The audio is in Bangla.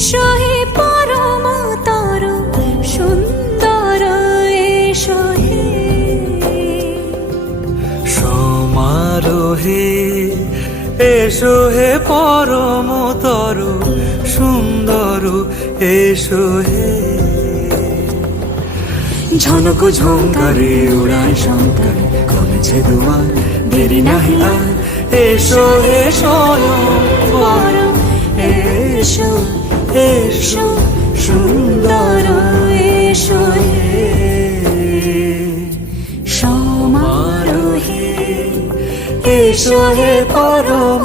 এসো হে পরম তরু সুন্দর এসো হে সমারোহে এসো হে পরম তরু সুন্দর এসো হে ঝনক ঝঙ্কারে উড়ায় শঙ্কর করেছে দুয়ার দেরি নাহি আর এসো হে স্বয়ং পরম এসো এসো সুন্দর এসো হে সমারোহে এসো হে পরম